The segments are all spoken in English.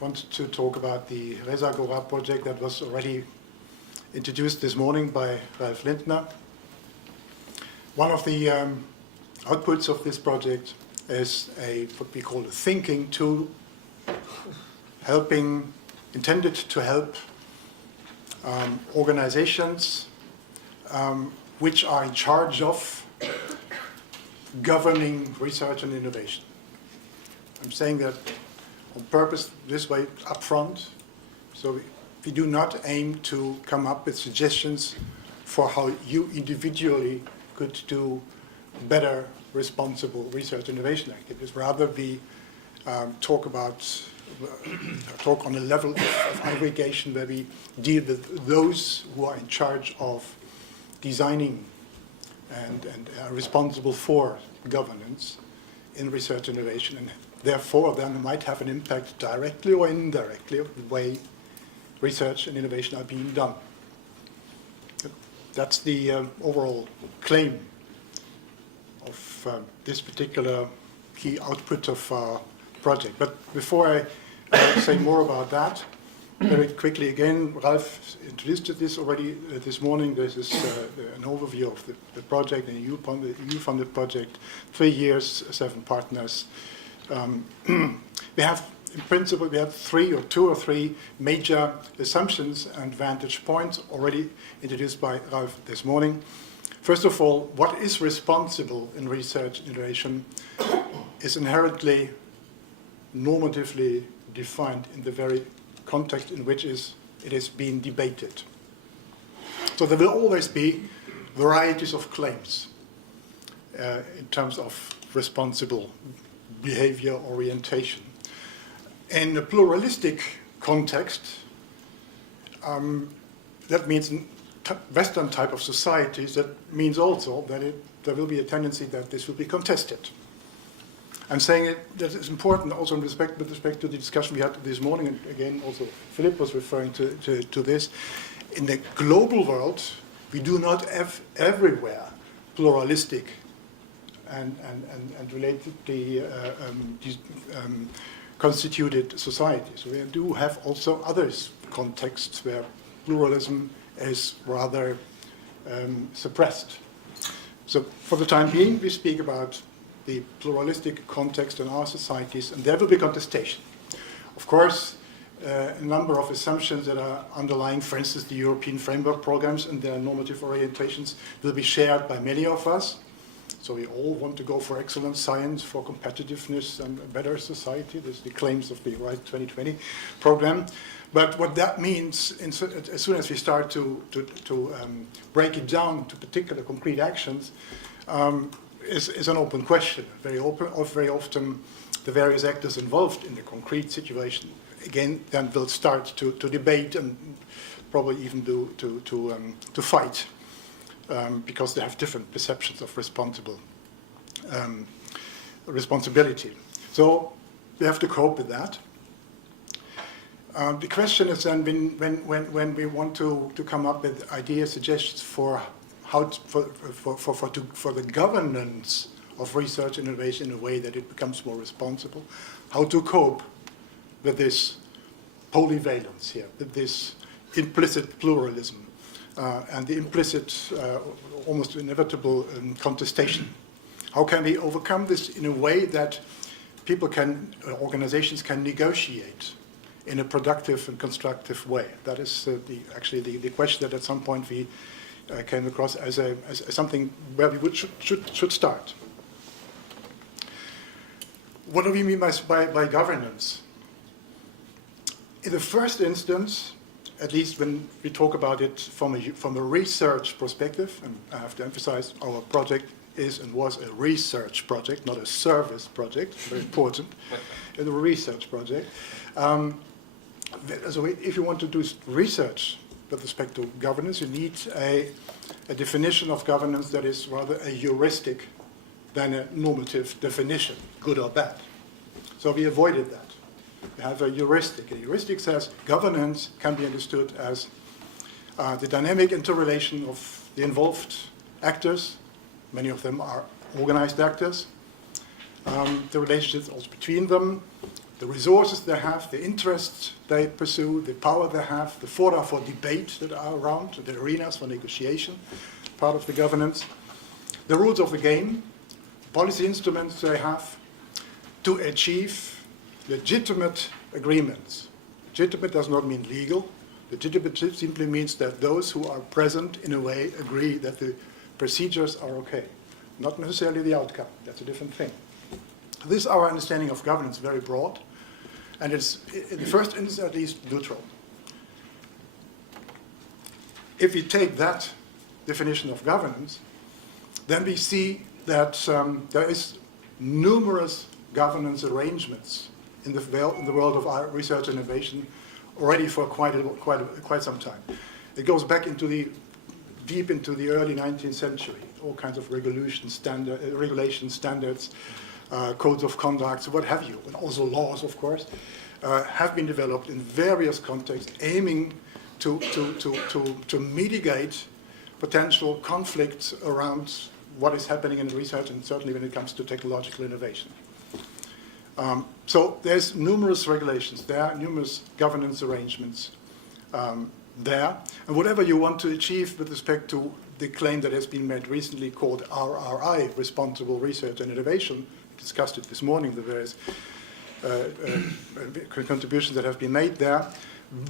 wanted to talk about the Resagora project that was already introduced this morning by Ralf Lindner. One of the outputs of this project is what we call a thinking tool, intended to help organizations which are in charge of governing research and innovation. I'm saying that on purpose this way up front, so we do not aim to come up with suggestions for how you individually could do better, responsible research innovation activities. Rather, we talk on a level of aggregation where we deal with those who are in charge of designing and are responsible for governance in research innovation, and therefore then might have an impact directly or indirectly of the way research and innovation are being done. That's the overall claim of this particular key output of our project. But before I say more about that, very quickly again, Ralf introduced this already this morning. This is an overview of the project, an EU-funded project, 3 years, 7 partners. We have, in principle, two or three major assumptions and vantage points already introduced by Ralf this morning. First of all, what is responsible in research innovation is inherently normatively defined in the very context in which it is being debated. So there will always be varieties of claims in terms of responsible behavior orientation. In a pluralistic context, that means in Western type of societies, that means also that there will be a tendency that this will be contested. I'm saying that it's important also with respect to the discussion we had this morning, and again also Philip was referring to this. In the global world, we do not have everywhere pluralistic and related constituted societies. We do have also other contexts where pluralism is rather suppressed. So for the time being, we speak about the pluralistic context in our societies, and there will be contestation. Of course, a number of assumptions that are underlying, for instance, the European framework programs and their normative orientations will be shared by many of us. So we all want to go for excellent science, for competitiveness and a better society. This is the claims of the RRI 2020 program. But what that means, as soon as we start to break it down to particular concrete actions, is an open question. Very often, the various actors involved in the concrete situation, again, then will start to debate and probably even to fight, because they have different perceptions of responsibility. So we have to cope with that. The question is then when we want to come up with ideas, suggestions for for the governance of research and innovation in a way that it becomes more responsible, how to cope with this polyvalence here, with this implicit pluralism, and the implicit, almost inevitable contestation. How can we overcome this in a way that organizations can negotiate in a productive and constructive way? That is actually the question that at some point we came across as something where we should start. What do we mean by governance? In the first instance, at least when we talk about it from a research perspective, and I have to emphasize our project is and was a research project, not a service project, very important, a research project. So if you want to do research with respect to governance, you need a definition of governance that is rather a heuristic than a normative definition, good or bad. So we avoided that. We have a heuristic. A heuristic says governance can be understood as the dynamic interrelation of the involved actors. Many of them are organized actors. The relationships also between them, the resources they have, the interests they pursue, the power they have, the fora for debate that are around, the arenas for negotiation, part of the governance, the rules of the game, policy instruments they have to achieve legitimate agreements. Legitimate does not mean legal. Legitimate simply means that those who are present in a way agree that the procedures are okay, not necessarily the outcome. That's a different thing. This is our understanding of governance, very broad, and it's, in the first instance at least, neutral. If we take that definition of governance, then we see that there is numerous governance arrangements in the world of research and innovation already for quite some time. It goes back deep into the early 19th century. All kinds of regulation standards, codes of conduct, what have you, and also laws, of course, have been developed in various contexts, aiming to mitigate potential conflicts around what is happening in research, and certainly when it comes to technological innovation. So there's numerous regulations there, numerous governance arrangements there, and whatever you want to achieve with respect to the claim that has been made recently called RRI, Responsible Research and Innovation, discussed it this morning, the various contributions that have been made there,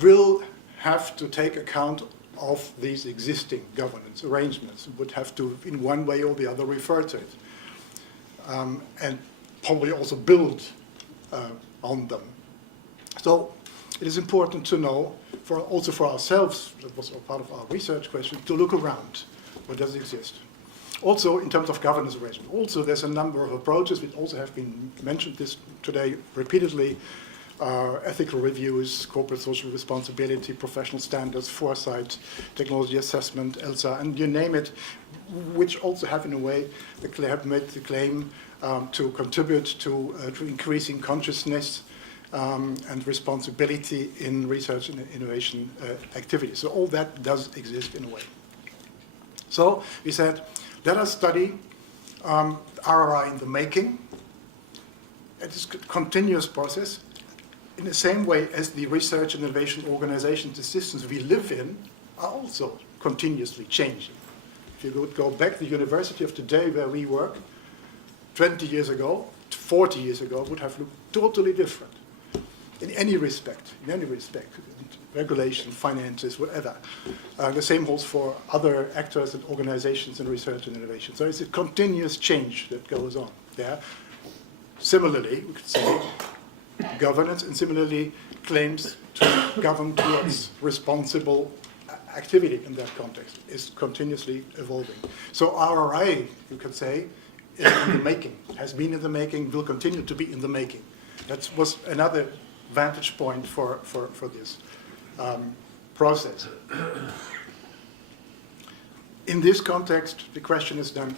will have to take account of these existing governance arrangements, would have to, in one way or the other, refer to it, and probably also build on them. So it is important to know, also for ourselves, that was part of our research question, to look around what does exist. Also, in terms of governance arrangement, also there's a number of approaches which also have been mentioned this today repeatedly. Ethical reviews, corporate social responsibility, professional standards, foresight, technology assessment, ELSA, and you name it, which also have in a way made the claim to contribute to increasing consciousness and responsibility in research and innovation activities. So all that does exist in a way. So we said, let us study RRI in the making. It is a continuous process. In the same way as the research and innovation organizations, the systems we live in are also continuously changing. If you would go back to the university of today where we work, 20 years ago, 40 years ago, would have looked totally different in any respect, regulation, finances, whatever. The same holds for other actors and organizations in research and innovation. So it's a continuous change that goes on there. Similarly, we could say governance, and similarly claims to govern towards responsible activity in that context is continuously evolving. So RRI, you could say, is in the making, has been in the making, will continue to be in the making. That was another vantage point for this process. In this context, the question is then,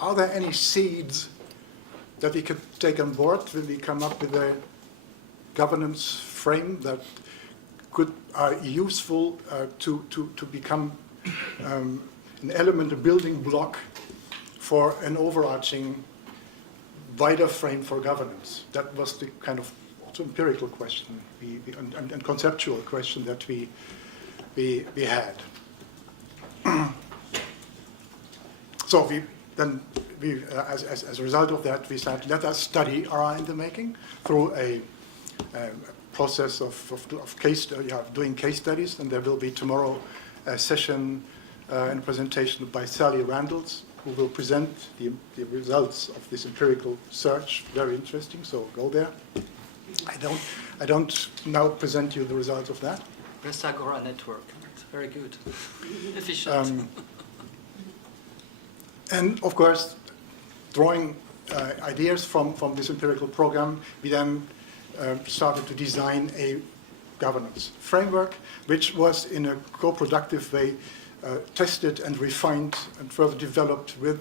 are there any seeds that we could take on board when we come up with a governance frame that are useful to become an element, a building block for an overarching, wider frame for governance? That was the kind of also empirical question and conceptual question that we had. So as a result of that, we said, let us study RRI in the making through a process of doing case studies, and there will be tomorrow a session and a presentation by Sally Randalls, who will present the results of this empirical search. Very interesting, so go there. I don't now present you the results of that. Resagora network, it's very good, efficient. And of course, drawing ideas from this empirical program, we then started to design a governance framework, which was in a co-productive way tested and refined and further developed with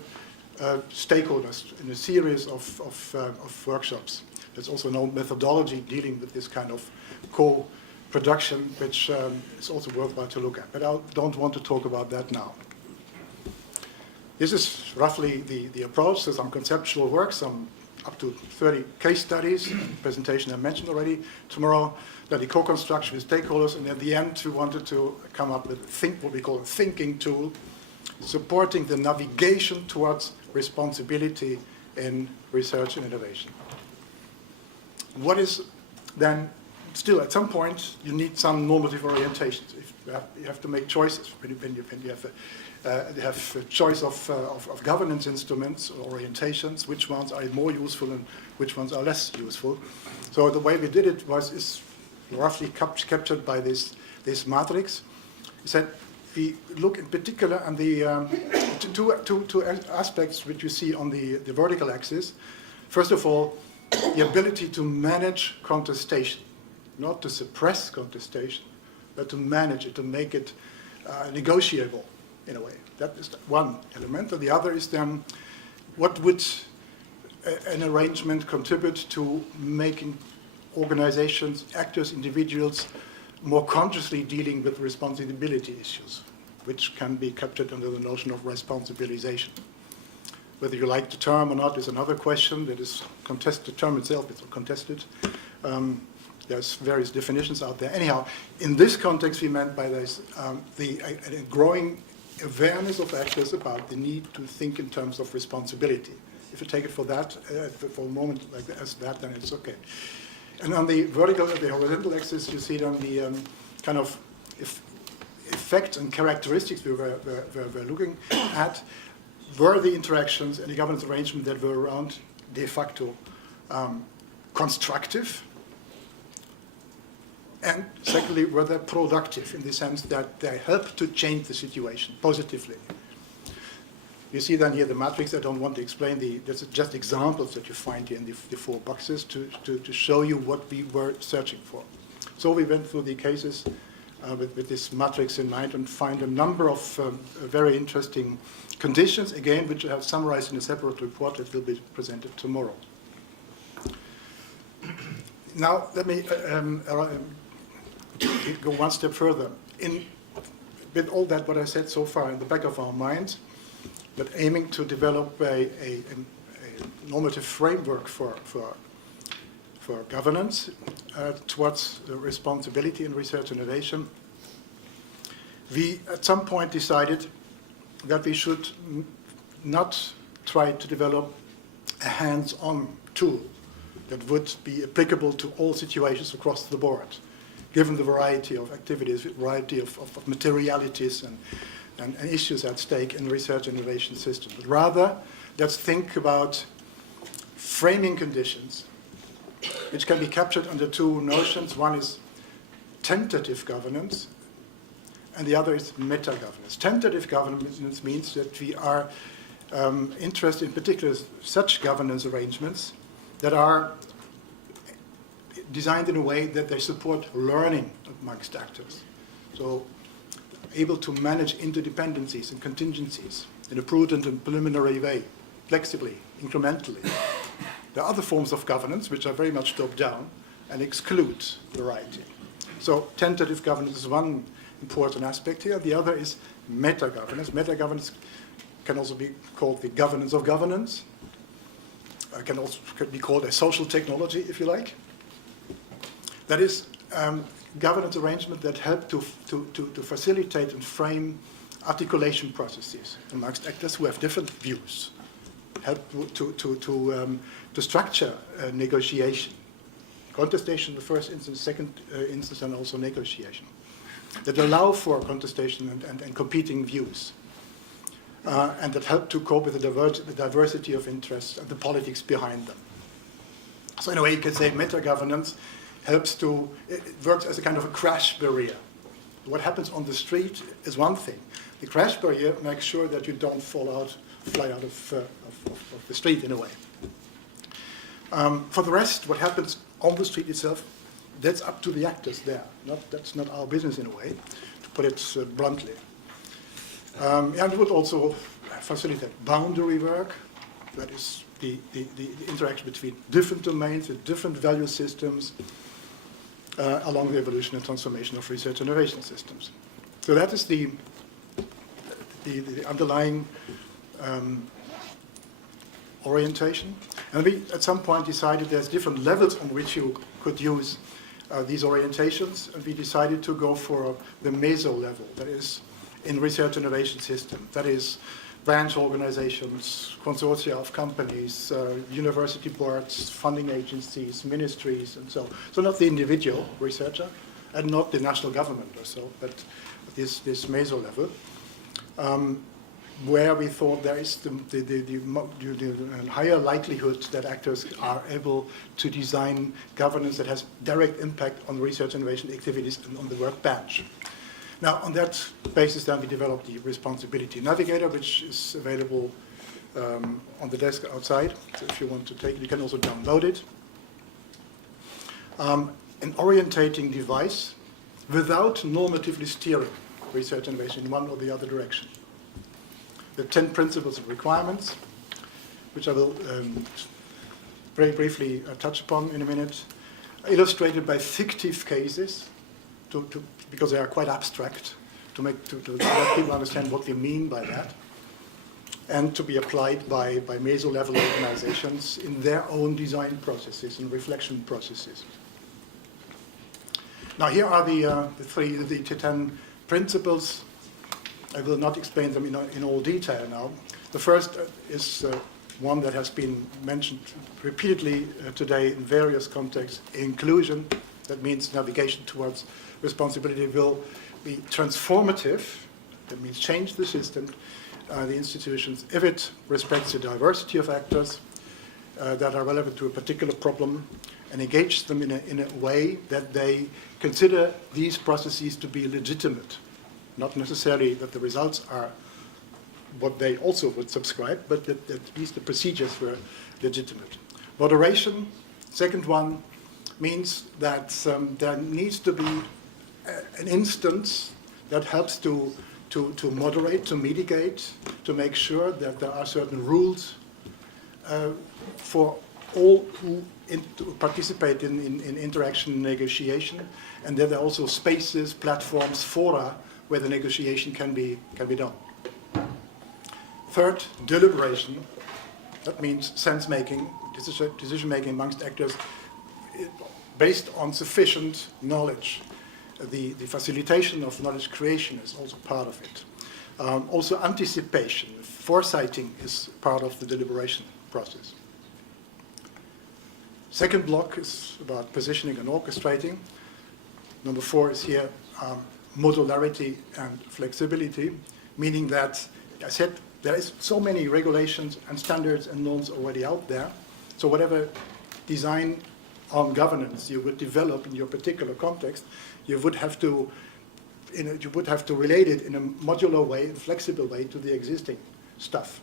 stakeholders in a series of workshops. There's also no methodology dealing with this kind of co-production, which is also worthwhile to look at. But I don't want to talk about that now. This is roughly the approach. There's some conceptual work, some up to 30 case studies, presentation I mentioned already tomorrow, then the co-construction with stakeholders, and at the end we wanted to come up with what we call a thinking tool, supporting the navigation towards responsibility in research and innovation. What is then, still at some point you need some normative orientations. If you have to make choices when you have a choice of governance instruments or orientations, which ones are more useful and which ones are less useful. So the way we did it is roughly captured by this matrix. We said we look in particular on the two aspects which you see on the vertical axis. First of all, the ability to manage contestation, not to suppress contestation, but to manage it, to make it negotiable in a way. That is one element. And the other is then what would an arrangement contribute to making organizations, actors, individuals more consciously dealing with responsibility issues, which can be captured under the notion of responsibilization. Whether you like the term or not is another question that is contested. The term itself is contested. There's various definitions out there. Anyhow, in this context, we meant by this a growing awareness of actors about the need to think in terms of responsibility. If you take it for that, for a moment like as that, then it's okay. And on the vertical, the horizontal axis, you see then the kind of effects and characteristics we were looking at were the interactions and the governance arrangement that were around de facto constructive, and secondly, were they productive in the sense that they help to change the situation positively. You see then here the matrix. I don't want to explain there's just examples that you find here in the four boxes to show you what we were searching for. So we went through the cases with this matrix in mind and find a number of very interesting conditions, again, which I have summarized in a separate report that will be presented tomorrow. Now, let me go one step further. With all that, what I said so far in the back of our minds, but aiming to develop a normative framework for governance towards responsibility in research and innovation, we at some point decided that we should not try to develop a hands-on tool that would be applicable to all situations across the board, given the variety of activities, variety of materialities and issues at stake in research and innovation systems. But rather, let's think about framing conditions, which can be captured under two notions. One is tentative governance, and the other is meta-governance. Tentative governance means that we are interested in particular such governance arrangements that are designed in a way that they support learning amongst actors. So able to manage interdependencies and contingencies in a prudent and preliminary way, flexibly, incrementally. There are other forms of governance which are very much top-down and exclude variety. So tentative governance is one important aspect here. The other is meta-governance. Meta-governance can also be called the governance of governance. Could be called a social technology, if you like. That is governance arrangement that help to facilitate and frame articulation processes amongst actors who have different views, help to structure negotiation, contestation in the first instance, second instance, and also negotiation, that allow for contestation and competing views, and that help to cope with the diversity of interests and the politics behind them. So in a way, you can say meta-governance it works as a kind of a crash barrier. What happens on the street is one thing. The crash barrier makes sure that you don't fly out of the street in a way. For the rest, what happens on the street itself, that's up to the actors there. That's not our business in a way, to put it bluntly. And it would also facilitate boundary work. That is the interaction between different domains and different value systems along the evolution and transformation of research and innovation systems. So that is the underlying orientation. And we, at some point, decided there's different levels on which you could use these orientations, and we decided to go for the meso level, that is, in research innovation system, that is, branch organizations, consortia of companies, university boards, funding agencies, ministries, and so on. So not the individual researcher, and not the national government or so, but this meso level, where we thought there is the higher likelihood that actors are able to design governance that has direct impact on research innovation activities and on the workbench. Now, on that basis, then we developed the Responsibility Navigator, which is available on the desk outside. So if you want to take it, you can also download it. An orientating device without normatively steering research innovation in one or the other direction. The 10 principles and requirements, which I will very briefly touch upon in a minute, illustrated by fictive cases, because they are quite abstract, to let people understand what we mean by that, and to be applied by meso-level organizations in their own design processes and reflection processes. Now here are the 10 principles. I will not explain them in all detail now. The first is one that has been mentioned repeatedly today in various contexts: inclusion. That means navigation towards responsibility will be transformative. That means change the system, the institutions, if it respects the diversity of actors that are relevant to a particular problem, and engage them in a way that they consider these processes to be legitimate. Not necessarily that the results are what they also would subscribe, but that at least the procedures were legitimate. Moderation, second one, means that there needs to be an instance that helps to moderate, to mitigate, to make sure that there are certain rules for all who participate in interaction and negotiation, and that there are also spaces, platforms, fora where the negotiation can be done. Third, deliberation. That means sense-making, decision-making amongst actors based on sufficient knowledge. The facilitation of knowledge creation is also part of it. Also anticipation, foresighting is part of the deliberation process. Second block is about positioning and orchestrating. Number 4 is here modularity and flexibility, meaning that, I said, there is so many regulations and standards and norms already out there. So whatever design on governance you would develop in your particular context, you would have to relate it in a modular way, a flexible way to the existing stuff.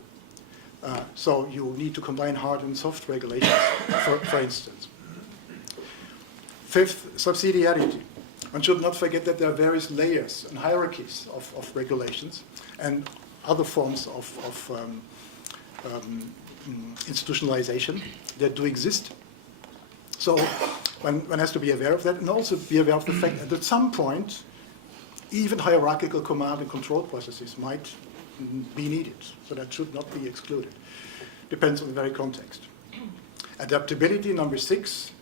So you need to combine hard and soft regulations, for instance. Fifth, subsidiarity. One should not forget that there are various layers and hierarchies of regulations and other forms of institutionalization that do exist. So one has to be aware of that, and also be aware of the fact that at some point, even hierarchical command and control processes might be needed. So that should not be excluded. Depends on the very context. Adaptability, number 6,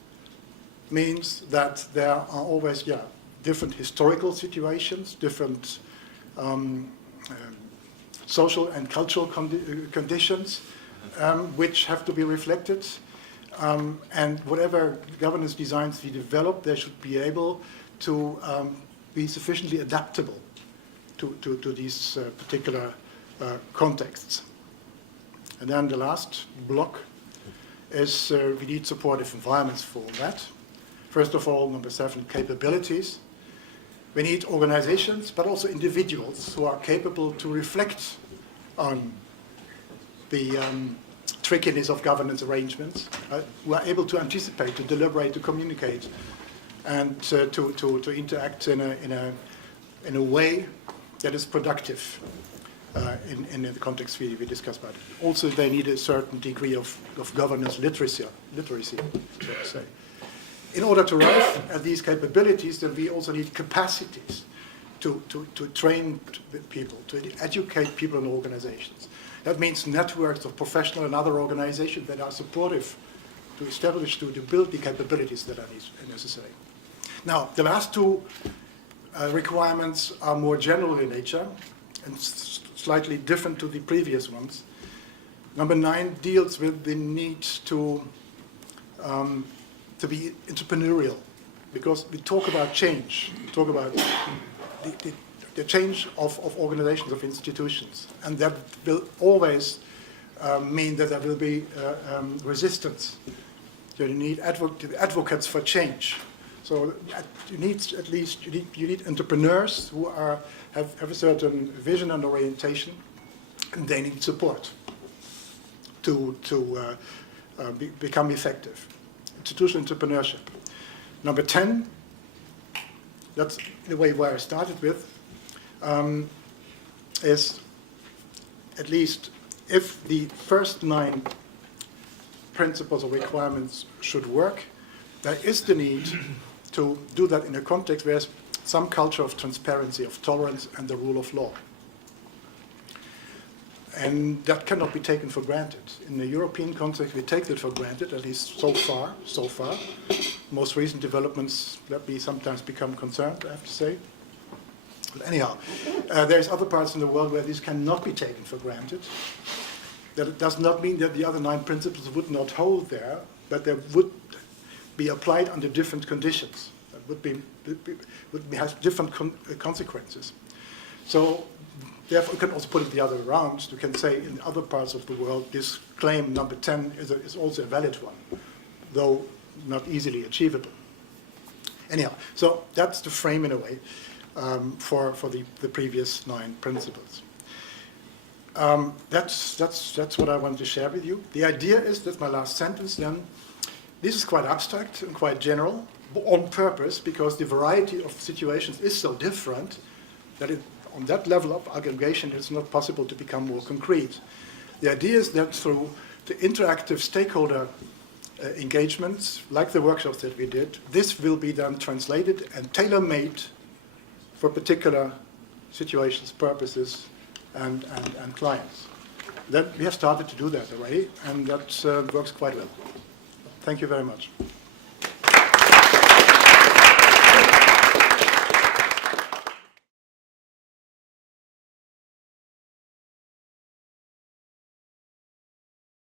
means that there are always, different historical situations, different social and cultural conditions, which have to be reflected. And whatever governance designs we develop, they should be able to be sufficiently adaptable to these particular contexts. And then the last block is we need supportive environments for that. First of all, number 7, capabilities. We need organizations, but also individuals who are capable to reflect on the trickiness of governance arrangements, who are able to anticipate, to deliberate, to communicate, and to interact in a way that is productive in the context we discussed about it. Also, they need a certain degree of governance literacy, so to say. In order to arrive at these capabilities, then we also need capacities to train people, to educate people in organizations. That means networks of professional and other organizations that are supportive to establish, to build the capabilities that are necessary. Now, the last two requirements are more general in nature and slightly different to the previous ones. Number 9 deals with the need to be entrepreneurial, because we talk about change, we talk about the change of organizations, of institutions, and that will always mean that there will be resistance. So you need advocates for change. So you need at least you need entrepreneurs who have a certain vision and orientation, and they need support to become effective. Institutional entrepreneurship. Number 10, that's the way where I started with, is at least if the first 9 principles or requirements should work, there is the need to do that in a context where there's some culture of transparency, of tolerance, and the rule of law. And that cannot be taken for granted. In the European context, we take that for granted, at least so far. Most recent developments let me sometimes become concerned, I have to say. But anyhow, there's other parts in the world where these cannot be taken for granted. That does not mean that the other 9 principles would not hold there, but they would be applied under different conditions. That would have different consequences. So therefore, you can also put it the other way around. You can say in other parts of the world, this claim number 10 is also a valid one, though not easily achievable. Anyhow, so that's the frame in a way for the previous 9 principles. That's what I wanted to share with you. The idea is, that's my last sentence then, this is quite abstract and quite general on purpose, because the variety of situations is so different that on that level of aggregation it's not possible to become more concrete. The idea is that through the interactive stakeholder engagements, like the workshops that we did, this will be then translated and tailor-made for particular situations, purposes, and clients. Then we have started to do that already, and that works quite well. Thank you very much.